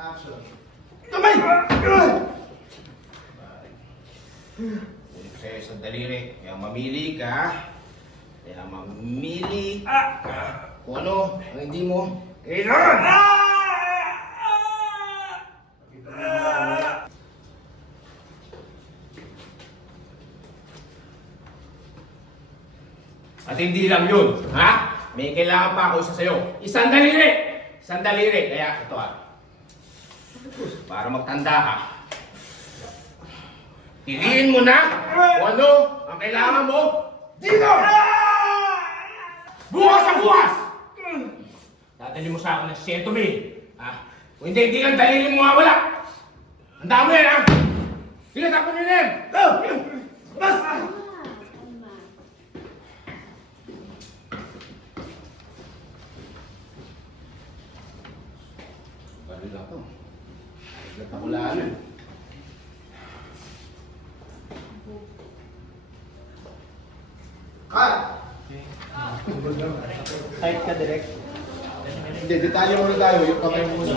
Action. Kamay! Ulit sa'yo sa daliri. Kaya mamili ka. Kaya mamili ka. Kung ano, ang hindi mo. Kailangan! At hindi lang yun, ha? May kailangan pa ako isa sa'yo. Isang daliri! Isang daliri. Kaya ito para magtanda ka. Piliin mo na kung ano ang kailangan mo dito! Bukas ang bukas! Dadali mo sa akin ng 100,000. Kung hindi lang daliri mo mawala. Handa mo yan, ha? Sige, tapon nyo na yan! Go! Bas! Balik ako. Balik ako lahanan. Cut! Type ka direct. Hindi, detalye muna tayo. Yung kamay mo muna.